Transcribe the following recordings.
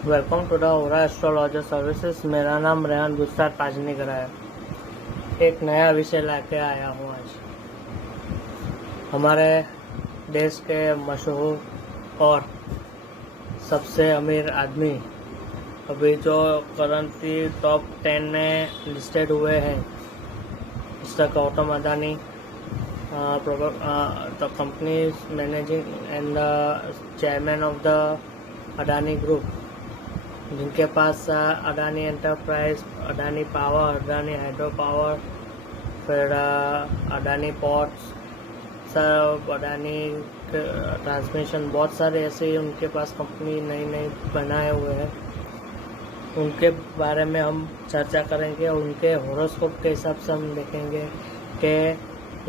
Welcome to the aura astrologer services. मेरा नाम रेहान गुस्तार पाजनीकरा है। एक नया विषय लाके आया हूँ आज। हमारे देश के मशहूर और सबसे अमीर आदमी अभी जो करंटली टॉप 10 में लिस्टेड हुए हैं, mister Gautam Adani, the company managing and the chairman of the Adani group, जिनके पास Adani enterprise, Adani power, Adani hydro power, फिर अडानी पोर्ट्स, सब अडानी ट्रांसमिशन, बहुत सारे ऐसे उनके पास कंपनी नई नई बनाए हुए हैं। उनके बारे में हम चर्चा करेंगे और उनके हॉरोस्कोप के हिसाब से हम देखेंगे कि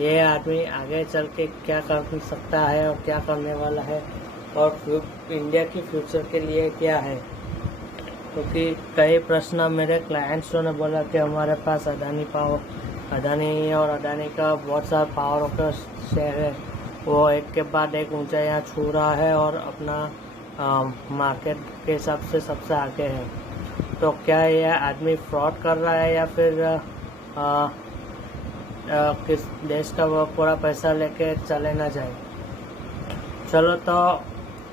ये आदमी आगे चल के क्या कर सकता है और क्या करने वाला है और इंडिया की फ्यूचर के लिए क्या है। क्योंकि कई प्रश्न मेरे क्लाइंट्सों ने बोला कि हमारे पास अडानी और अडानी का बहुत सारा पावर का शेयर है, वो एक के बाद एक ऊंचाइयां छू रहा है और अपना मार्केट के हिसाब से सबसे आगे है। तो क्या यह आदमी फ्रॉड कर रहा है या फिर किस देश का वो पूरा पैसा लेके चले ना जाए। चलो तो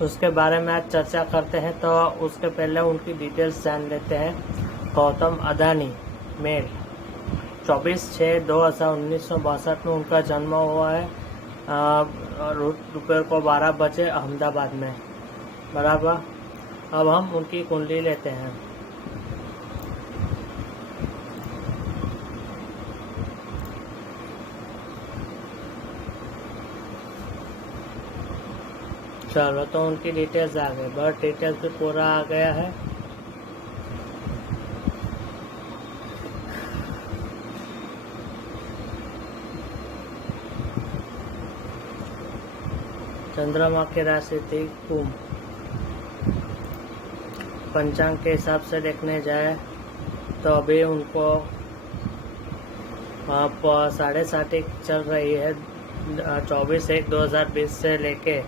उसके बारे में आज चर्चा करते हैं। तो उसके पहले उनकी डिटेल्स जान लेते हैं। गौतम अदानी मेल 24/6/2019 में उनका जन्म हुआ है। दोपहर को 12 बजे अहमदाबाद में, बराबर। अब हम उनकी कुंडली लेते हैं। चलो तो उनकी डिटेल्स आ गई, बर्थ डिटेल्स भी पूरा आ गया है। चंद्रमा की राशि थी कुंभ। पंचांग के हिसाब से देखने जाए तो अभी उनको 7.5 चल रही है। 24/1/2020 से लेके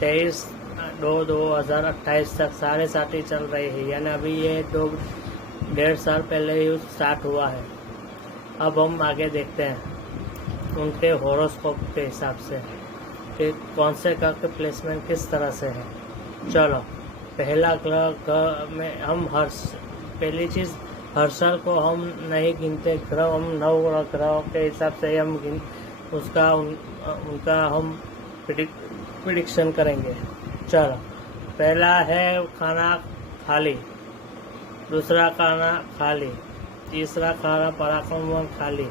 23/2/2028 तक 7.5 चल रही है, यानी अभी ये 1.5 साल पहले ही स्टार्ट हुआ है। अब हम आगे देखते हैं उनके हॉरोस्कोप के हिसाब से कि कौन से ग्रह के प्लेसमेंट किस तरह से है। चलो, पहला ग्रह में हम पहली चीज़, हर साल को हम नहीं गिनते ग्रह, हम 9 ग्रहों के हिसाब से हम उनका हम प्रिडिक्शन करेंगे। चलो, पहला है खाना खाली, दूसरा खाना खाली, तीसरा खाना पराक्रम खाली,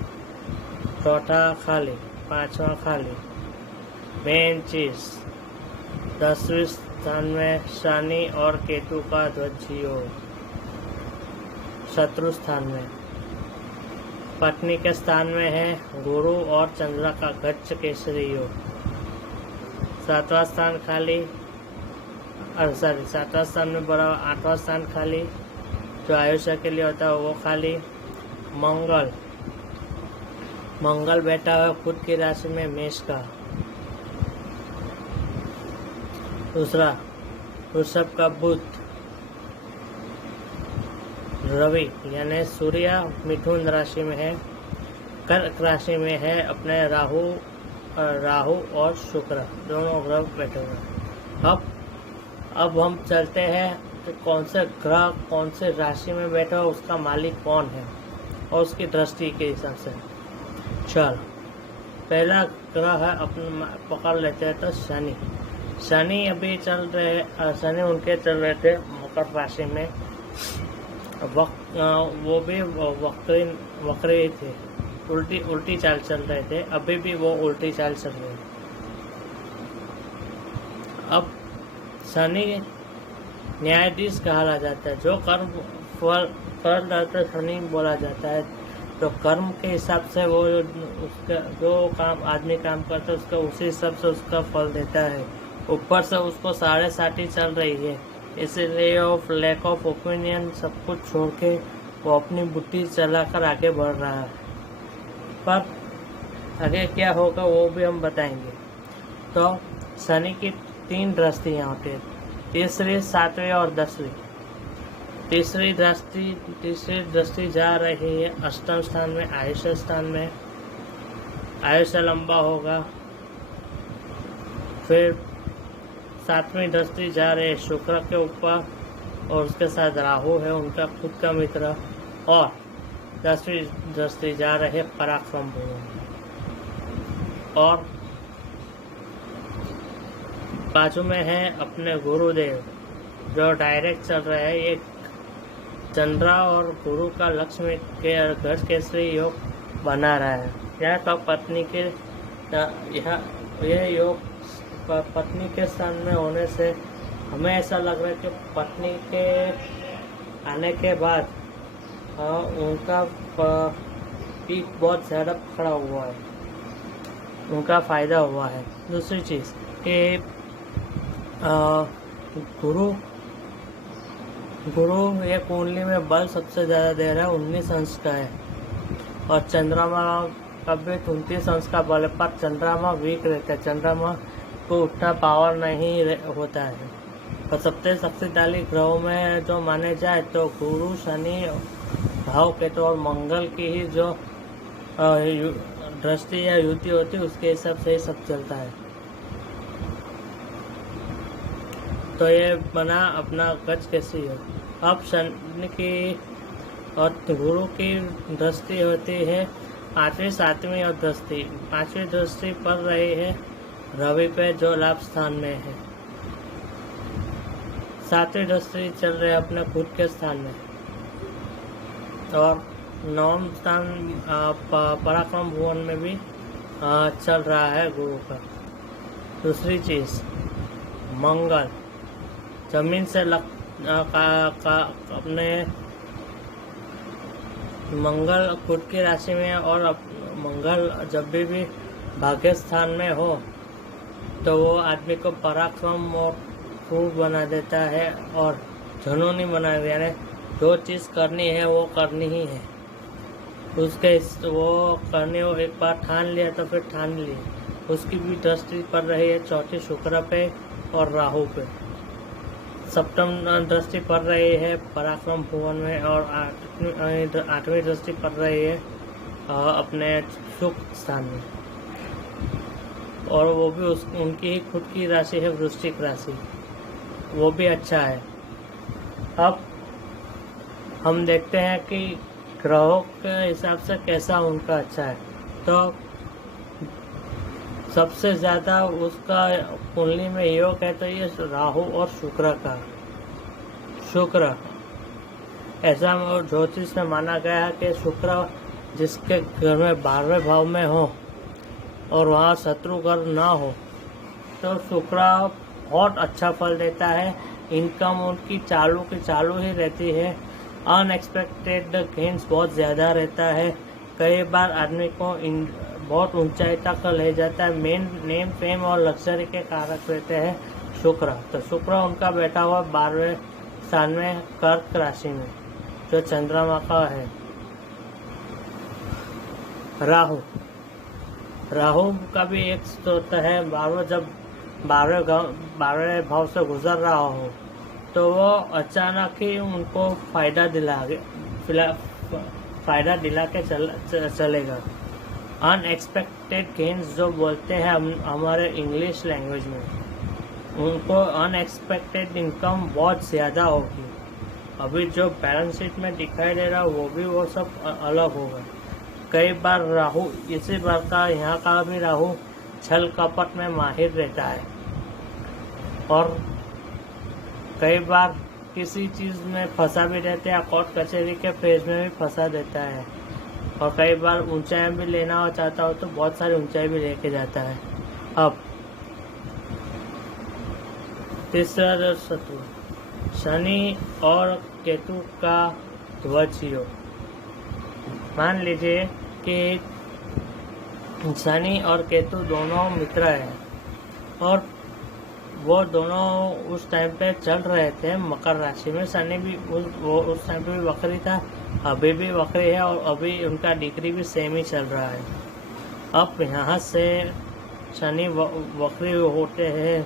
चौथा खाली, पांचवा खाली। मेन चीज 10वें स्थान में शनि और केतु का ध्वज योग, शत्रु स्थान में। पत्नी के स्थान में है गुरु और चंद्र का गच्छ केसरी योग। 7वां स्थान खाली, 7वां स्थान में बड़ा 8वां स्थान खाली, जो आयुष्य के लिए होता है वो खाली। मंगल बैठा हुआ खुद की राशि में मेष का। दूसरा वृषभ का बुध, रवि यानी सूर्य मिथुन राशि में है, कर्क राशि में है अपने राहु और शुक्र, दोनों ग्रह बैठे हुए हैं। अब हम चलते हैं कि कौन से ग्रह कौन से राशि में बैठा हो, उसका मालिक कौन है और उसकी दृष्टि के हिसाब से। चल, पहला ग्रह है अपने पकड़ लेते हैं तो शनि अभी चल रहे, शनि उनके चल रहे थे मकर राशि में। वो भी वक्री थे, उल्टी चाल चल रहे थे, अभी भी वो उल्टी चाल चल रहे हैं। अब शनि न्यायाधीश कहा जाता है, जो कर्म फल कर शनि बोला जाता है। तो कर्म के हिसाब से वो उसका जो काम आदमी काम करता है उसका उसी हिसाब से उसका फल देता है। ऊपर से उसको 7.5 चल रही है, इसलिए ऑफ लैक ऑफ ओपिनियन सब कुछ छोड़ के वो अपनी बुद्धि चलाकर आगे बढ़ रहा है। पर आगे क्या होगा वो भी हम बताएंगे। तो शनि की 3 दृष्टियाँ होती है, तीसरी, 7वीं और 10वीं। तीसरी दृष्टि जा रही है अष्टम स्थान में, आयुष्य स्थान में। आयुष्य लंबा होगा। फिर सातवीं दृष्टि जा रही है शुक्र के ऊपर और उसके साथ राहु है, उनका खुद का मित्र। और 10वीं दृष्टि जा रही है पराक्रम भुवन। और बाजू में है अपने गुरुदेव जो डायरेक्ट चल रहे हैं। ये चंद्रा और गुरु का लक्ष्मी के घर केसरी योग बना रहा है। यह तो पत्नी के यह योग पत्नी के स्थान में होने से हमें ऐसा लग रहा है कि पत्नी के आने के बाद उनका पीक बहुत ज़्यादा पकड़ा हुआ है, उनका फायदा हुआ है। दूसरी चीज़ कि गुरु ये कुंडली में बल सबसे ज़्यादा दे रहा है, 19 अंश का है। और चंद्रमा कभी 29 अंश का बल है, पर चंद्रमा वीक रहता है, चंद्रमा को उतना पावर नहीं होता है। और सबसे शक्तिशाली ग्रहों में जो माने जाए तो गुरु, शनि, भाव केतु और मंगल की ही जो दृष्टि या युति होती है उसके हिसाब से ही सब चलता है। तो ये बना अपना गज कैसी है। अब शनि की और गुरु की दृष्टि होती है 5वीं, 7वीं और दृष्टि। 5वीं दृष्टि पड़ रही है रवि पे जो लाभ स्थान में है। 7वीं दृष्टि चल रही है अपने खुद के स्थान में। और 9वां स्थान पराक्रम भुवन में भी चल रहा है गुरु का। दूसरी चीज मंगल जमीन से अपने मंगल खुद की राशि में। और मंगल जब भी भाग्य स्थान में हो तो वो आदमी को पराक्रम और खूब बना देता है और जुनूनी बना, यानी जो चीज़ करनी है वो करनी ही है उसके, वो करनी हो एक बार ठान लिया तो फिर ठान ली। उसकी भी दृष्टि पड़ रही है 4थी शुक्र पे और राहु पे। सप्तम दृष्टि पड़ रही है पराक्रम भुवन में और 8वीं दृष्टि पड़ रही है अपने सुख स्थान में। और वो भी उनकी ही खुद की राशि है वृश्चिक राशि, वो भी अच्छा है। अब हम देखते हैं कि ग्रहों के हिसाब से कैसा उनका अच्छा है। तो सबसे ज़्यादा उसका कुंडली में योग है तो ये राहु और शुक्र का। शुक्र ऐसा ज्योतिष में माना गया है कि शुक्र जिसके घर में 12वें भाव में हो और वहाँ शत्रु घर ना हो तो शुक्र बहुत अच्छा फल देता है। इनकम उनकी चालू की चालू ही रहती है। अनएक्सपेक्टेड गेन्स बहुत ज़्यादा रहता है। कई बार आदमी को बहुत ऊंचाई तक ले जाता है। मेन नेम, फेम और लग्जरी के कारक रहते हैं शुक्र। तो शुक्र उनका बैठा हुआ 12वें स्थान में कर्क राशि में जो चंद्रमा का है। राहु का भी एक स्रोत है। जब 12वें भाव से गुजर रहा हो तो वो अचानक ही उनको फायदा दिला के चलेगा। अनएक्सपेक्टेड गेन्स जो बोलते हैं हमारे इंग्लिश लैंग्वेज में, उनको अनएक्सपेक्टेड इनकम बहुत ज़्यादा होगी। अभी जो बैलेंस शीट में दिखाई दे रहा वो भी वो सब अलग होगा। कई बार राहु, इसी बार का यहाँ का भी राहु छल कपट में माहिर रहता है और कई बार किसी चीज़ में फंसा भी देते हैं, कोर्ट कचहरी के फेज में भी फंसा देता है। और कई बार ऊंचाई भी लेना हो चाहता हो तो बहुत सारी ऊंचाई भी लेके जाता है। अब तीसरा शत्रु शनि और केतु का ध्वज योग। मान लीजिए कि शनि और केतु दोनों मित्र हैं और वो दोनों उस टाइम पे चल रहे थे मकर राशि में। शनि भी उस टाइम पे भी वक्री था, अभी भी वक्री है और अभी उनका डिग्री भी सेम ही चल रहा है। अब यहाँ से शनि वक्री होते हैं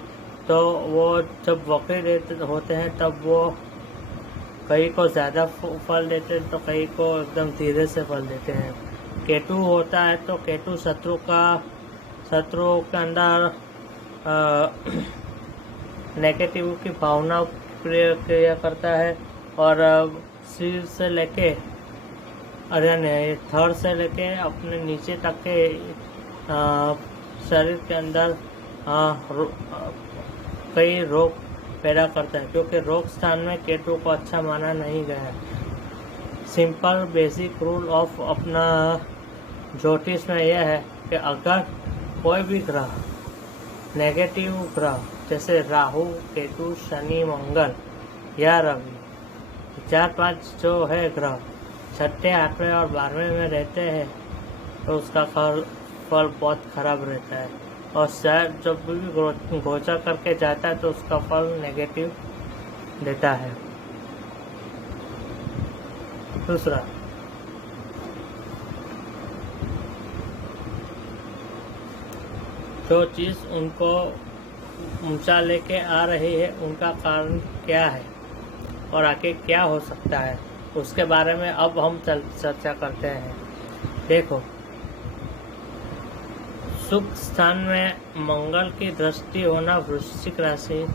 तो वो जब वक्री होते हैं तब वो कई को ज़्यादा फल देते हैं तो कई को एकदम धीरे से फल देते हैं। केतु होता है तो केतु शत्रु के अंदर नेगेटिव की भावना क्रिया करता है और सिर से लेके थर से लेके अपने नीचे तक के शरीर के अंदर कई रोग पैदा करता है, क्योंकि रोग स्थान में केतु को अच्छा माना नहीं गया है। सिंपल बेसिक रूल ऑफ अपना ज्योतिष में यह है कि अगर कोई भी ग्रह नेगेटिव ग्रह जैसे राहु, केतु, शनि, मंगल या रवि 4-5 जो है ग्रह 6, 8वें और 12वें में रहते हैं तो उसका फल बहुत खराब रहता है, और शायद जब भी गोचर करके जाता है तो उसका फल नेगेटिव देता है। दूसरा, जो चीज़ उनको ऊंचा लेके आ रही है उनका कारण क्या है और आगे क्या हो सकता है, उसके बारे में अब हम चर्चा करते हैं। देखो, शुभ स्थान में मंगल की दृष्टि होना वृश्चिक राशि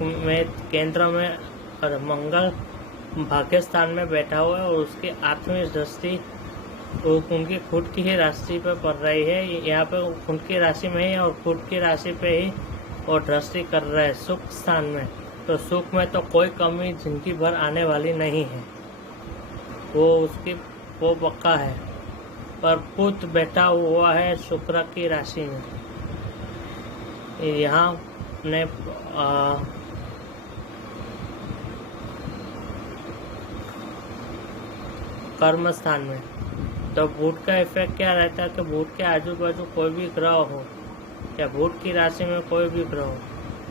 में केंद्र में, और मंगल भाग्य स्थान में बैठा हुआ है और उसकी 8वीं दृष्टि उनकी खुद की ही राशि पे पड़ रही है। यहाँ पे खुद की राशि में ही और खुद की राशि पे ही वो दृष्टि कर रहा है सुख स्थान में। तो सुख में तो कोई कमी जिंदगी भर आने वाली नहीं है, वो पक्का है। पर पुत्र बैठा हुआ है शुक्र की राशि में। यहाँ ने कर्म स्थान में, तो बुध का इफेक्ट क्या रहता है कि बुध के आजू बाजू कोई भी ग्रह हो या बुध की राशि में कोई भी ग्रह हो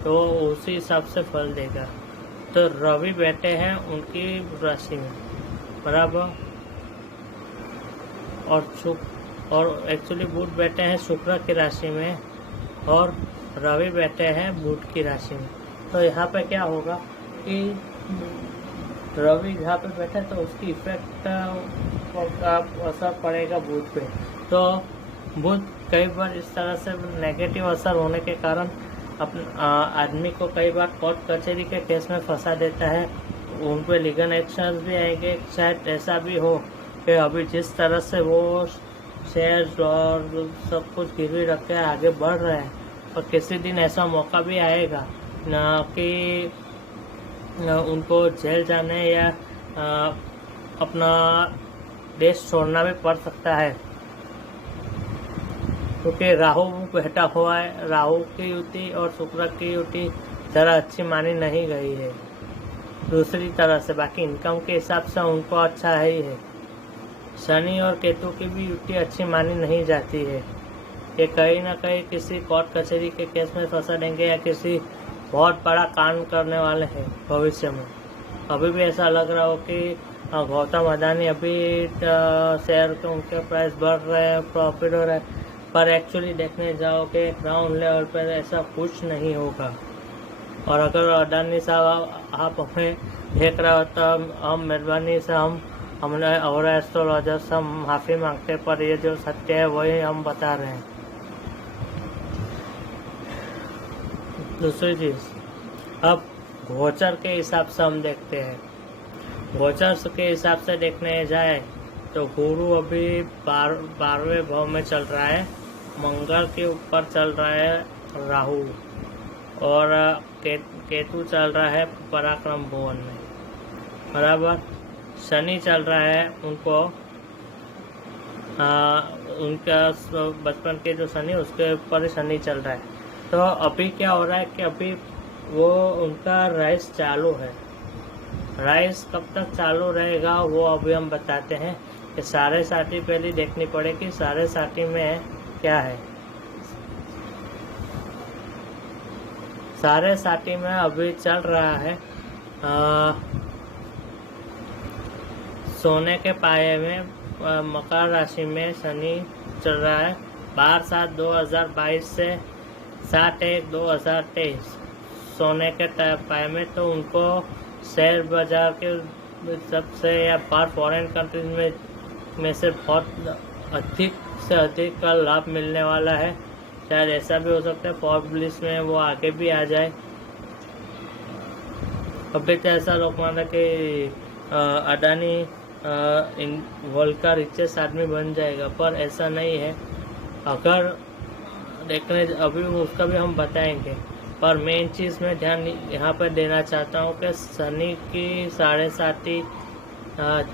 तो उसी हिसाब से फल देगा। तो रवि बैठे हैं उनकी राशि में, बराबर, और एक्चुअली बुध बैठे हैं शुक्र की राशि में और रवि बैठे हैं बुध की राशि में। तो यहाँ पे क्या होगा कि रवि जहाँ पे बैठे तो उसकी इफेक्ट का असर पड़ेगा बुध पे। तो बुध कई बार इस तरह से नेगेटिव असर होने के कारण आदमी को कई बार कोर्ट कचहरी के केस में फंसा देता है, उन पे लीगल एक्शन भी आएंगे। शायद ऐसा भी हो कि अभी जिस तरह से वो शेयर और सब कुछ गिरवी रख के आगे बढ़ रहे हैं, और किसी दिन ऐसा मौका भी आएगा ना कि उनको जेल जाने या अपना देश छोड़ना भी पड़ सकता है, क्योंकि राहु बैठा हुआ है। राहु की युति और शुक्र की युति ज़रा अच्छी मानी नहीं गई है। दूसरी तरह से बाकी इनकम के हिसाब से उनको अच्छा ही है। शनि और केतु की भी युति अच्छी मानी नहीं जाती है। ये कहीं ना कहीं किसी कोर्ट कचहरी के केस में फंसा देंगे या किसी बहुत बड़ा कांड करने वाले हैं भविष्य में। अभी भी ऐसा लग रहा हो कि गौतम अडानी अभी शेयर के उनके प्राइस बढ़ रहे हैं, प्रॉफिट हो रहा है, पर एक्चुअली देखने जाओ कि ग्राउंड लेवल पर ऐसा कुछ नहीं होगा। और अगर अडानी साहब आप हमें देख रहे हो तो हम मेहरबानी से हमने और एस्ट्रोलॉजर्स हम माफ़ी मांगते, पर ये जो सत्य है वही हम बता रहे हैं। दूसरी चीज़, अब गोचर के हिसाब से हम देखते हैं। गोचर के हिसाब से देखने जाए तो गुरु अभी 12वें भाव में चल रहा है, मंगल के ऊपर चल रहा है राहु, और केतु चल रहा है पराक्रम भुवन में, बराबर। शनि चल रहा है उनको उनका बचपन के जो शनि उसके ऊपर शनि चल रहा है। तो अभी क्या हो रहा है कि अभी वो उनका राइस चालू है। राइस कब तक चालू रहेगा वो अभी हम बताते हैं कि साढ़े साथी पहले देखनी पड़ेगी। साढ़े साथी में क्या है, साढ़े साथी में अभी चल रहा है सोने के पाए में मकर राशि में शनि चल रहा है 12/7/2022 से 7/1/2023 सोने के पाए में। तो उनको शेयर बाजार के सबसे या पर फॉरेन कंट्रीज में से बहुत अधिक से अधिक का लाभ मिलने वाला है। शायद ऐसा भी हो सकता है फोर्ब्स लिस्ट में वो आगे भी आ जाए। अभी तो ऐसा लोग माना कि अडानी वर्ल्ड का रिचेस्ट आदमी बन जाएगा, पर ऐसा नहीं है। अगर देखने अभी उसका भी हम बताएंगे, पर मेन चीज़ मैं ध्यान यहाँ पर देना चाहता हूँ कि सनी की 7.5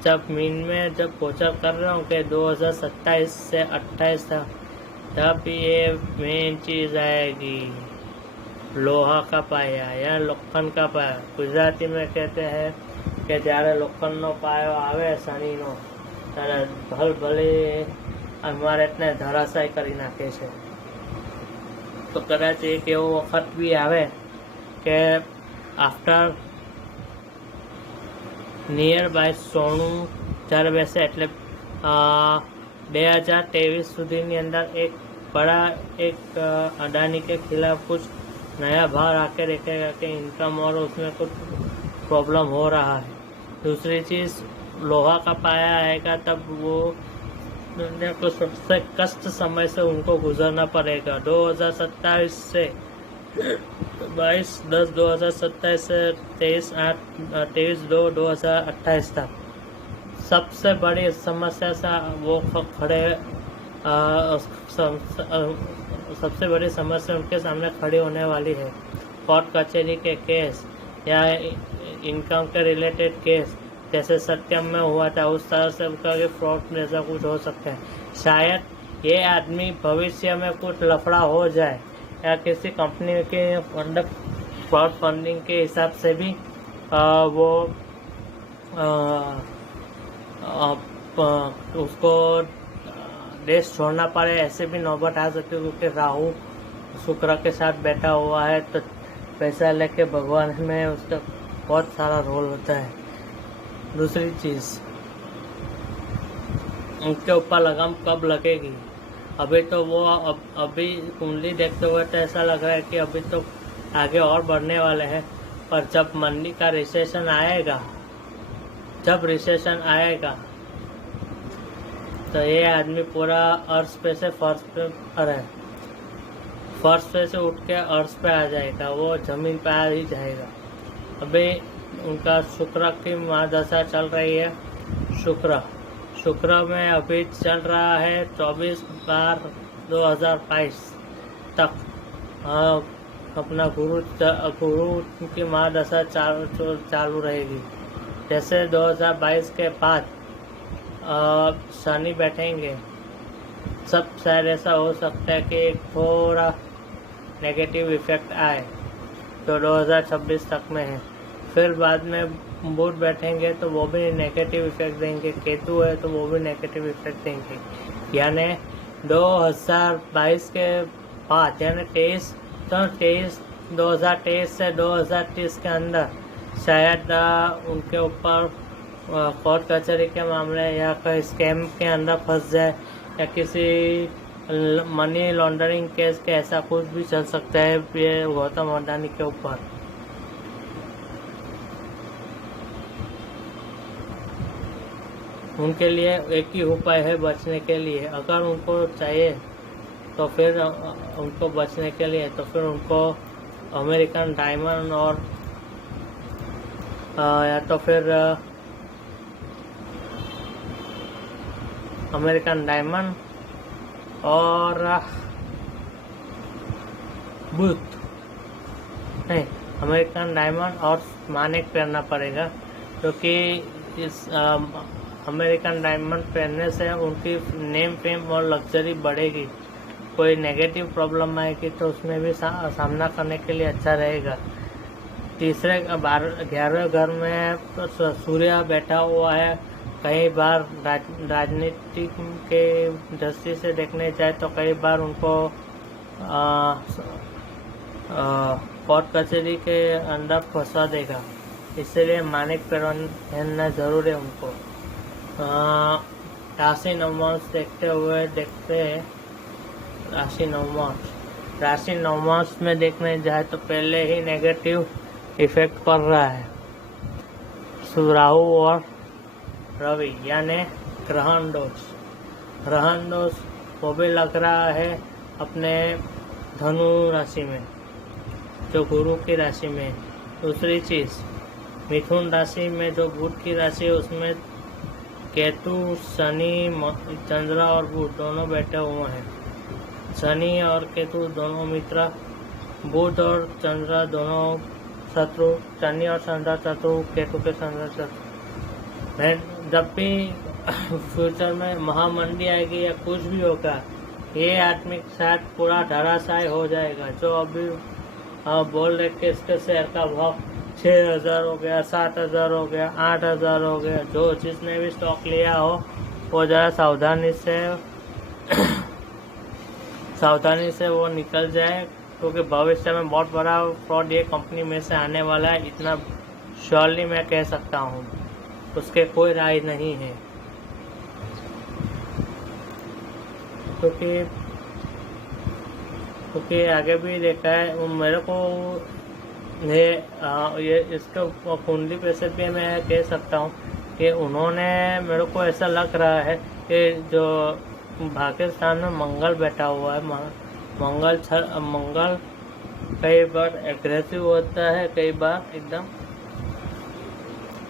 जब मीन में जब कोचअप कर रहा हूँ कि 2027 से 28 था, तब ये मेन चीज़ आएगी, लोहा का पाया या लोखंड का पाया। गुजराती में कहते हैं कि જ્યારે લોખંડનો પાયો આવે શનિનો ત્યારે ભલે અમારે એટલે ધરાશાય કરી નાખે છે। તો કદાચ એક એવો વખત બી આવે કે આફ્ટર નિયર બાય સોનું જ્યારે બેસે એટલે 2023 સુધીની અંદર एक बड़ा एक अडानी के खिलाफ कुछ नया भाव आके देखेगा कि इनकम और उसमें कुछ प्रॉब्लम हो रहा है। दूसरी चीज़ लोहा का पाया आएगा, तब वो को सबसे कष्ट समय से उनको गुजरना पड़ेगा। 2027 से 22/10/2027 से 23/2/2028 तक सबसे बड़ी समस्या से वो खड़े सबसे बड़ी समस्या उनके सामने खड़ी होने वाली है। कोर्ट कचहरी के केस या इनकम के रिलेटेड केस जैसे सत्यम में हुआ था, उस तरह से उनका फ्रॉड जैसा कुछ हो सकता है। शायद ये आदमी भविष्य में कुछ लफड़ा हो जाए या किसी कंपनी के अंडर क्राउड फंडिंग के हिसाब से भी वो उसको देश छोड़ना पड़े, ऐसे भी नौबत आ सकती है। क्योंकि राहु शुक्र के साथ बैठा हुआ है, तो पैसा लेके भगवान में उसका बहुत सारा रोल होता है। दूसरी चीज़, उनके ऊपर लगाम कब लगेगी? अभी तो वो अभी कुंडली देखते हुए तो ऐसा लग रहा है कि अभी तो आगे और बढ़ने वाले हैं, पर जब मंदी का रिसेशन आएगा, जब रिसेशन आएगा तो ये आदमी पूरा अर्श पे से फर्श पे से उठ के अर्श पे आ जाएगा, वो जमीन पे आ ही जाएगा। अभी उनका शुक्र की महादशा चल रही है। शुक्र में अभी चल रहा है 24/12/2022 तक। अपना गुरु की महादशा चालू रहेगी। जैसे 2022 के बाद शनि बैठेंगे, सब शायद ऐसा हो सकता है कि एक थोड़ा नेगेटिव इफेक्ट आए, तो 2026 तक में है। फिर बाद में बुध बैठेंगे तो वो भी नेगेटिव इफेक्ट देंगे, केतु है तो वो भी नेगेटिव इफेक्ट देंगे। यानी 2022 के बाद यानी 2023 से 2030 के अंदर शायद उनके ऊपर कोर्ट कचहरी के मामले या कोई स्कैम के अंदर फंस जाए या किसी मनी लॉन्ड्रिंग केस के ऐसा कुछ भी चल सकता है ये गौतम अडानी के ऊपर। उनके लिए एक ही उपाय है बचने के लिए। अगर उनको चाहिए तो फिर उनको बचने के लिए तो फिर उनको अमेरिकन डायमंड और या तो फिर अमेरिकन डायमंड और बुथ नहीं, अमेरिकन डायमंड और मानेक पहनना पड़ेगा, क्योंकि इस अमेरिकन डायमंड पहनने से उनकी नेम फेम और लग्जरी बढ़ेगी। कोई नेगेटिव प्रॉब्लम आएगी तो उसमें भी सामना करने के लिए अच्छा रहेगा। तीसरे 11वें घर में तो सूर्य बैठा हुआ है। कई बार राजनीति के दृष्टि से देखने जाए तो कई बार उनको कोर्ट कचहरी के अंदर फंसा देगा, इसलिए मानिक पहनना जरूर है उनको। राशि नवमांश देखते हैं राशि नवमांश में देखने जाए तो पहले ही नेगेटिव इफेक्ट पड़ रहा है। राहु और रवि यानी ग्रहण दोष वो भी लग रहा है अपने धनु राशि में, जो गुरु की राशि में। दूसरी चीज़, मिथुन राशि में जो बुध की राशि है उसमें केतु, शनि, चंद्र और बुध दोनों बैठे हुए हैं। शनि और केतु दोनों मित्र, बुध और चंद्र दोनों शत्रु, शनि और चंद्र शत्रु, केतु के चंद्र शत्रु। मैं जब भी फ्यूचर में महामंदी आएगी या कुछ भी होगा, ये आत्मिक साथ पूरा धराशायी हो जाएगा। जो अभी बोल रहे कि इसके शेयर का भाव 6,000 हो गया, 7,000 हो गया, 8,000 हो गया, जो जिसने भी स्टॉक लिया हो वो ज़रा सावधानी से वो निकल जाए, क्योंकि भविष्य में बहुत बड़ा फ्रॉड ये कंपनी में से आने वाला है, इतना श्योरली मैं कह सकता हूँ। उसके कोई राय नहीं है, क्योंकि आगे भी देखा है मेरे को। ये इसके कुंडली पे से भी मैं कह सकता हूँ कि उन्होंने, मेरे को ऐसा लग रहा है कि जो पाकिस्तान में मंगल बैठा हुआ है, मंगल कई बार एग्रेसिव होता है, कई बार एकदम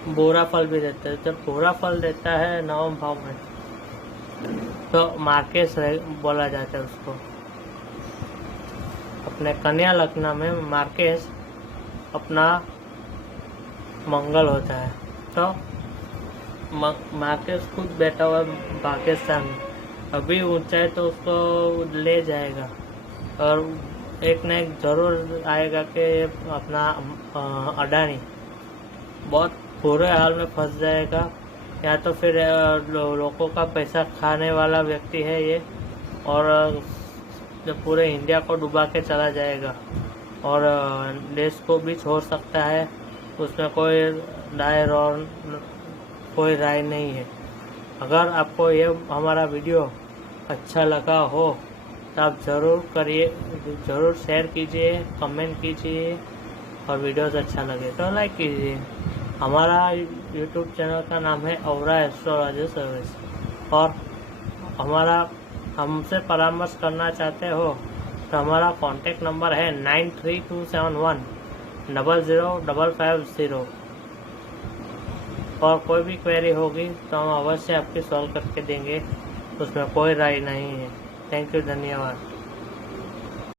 बुरा फल भी देता है। जब बुरा फल देता है नवम भाव में, तो मार्केस बोला जाता है उसको। अपने कन्या लग्न में मार्केस अपना मंगल होता है, तो मार्केस खुद बैठा हुआ है पाकिस्तान में, अभी ऊंचाई तो उसको ले जाएगा और एक न एक जरूर आएगा कि अपना अडानी बहुत बुरे हाल में फंस जाएगा, या तो फिर लोगों का पैसा खाने वाला व्यक्ति है ये, और जो पूरे इंडिया को डुबा के चला जाएगा और देश को भी छोड़ सकता है। उसमें कोई राय नहीं है। अगर आपको ये हमारा वीडियो अच्छा लगा हो तो आप ज़रूर शेयर कीजिए, कमेंट कीजिए, और वीडियोस अच्छा लगे तो लाइक कीजिए। हमारा यूट्यूब चैनल का नाम है औरा एस्ट्रोलॉजी सर्विस, और हमसे परामर्श करना चाहते हो तो हमारा कॉन्टेक्ट नंबर है 9327100550, और कोई भी क्वेरी होगी तो हम अवश्य आपकी सॉल्व करके देंगे, उसमें कोई राय नहीं है। थैंक यू, धन्यवाद।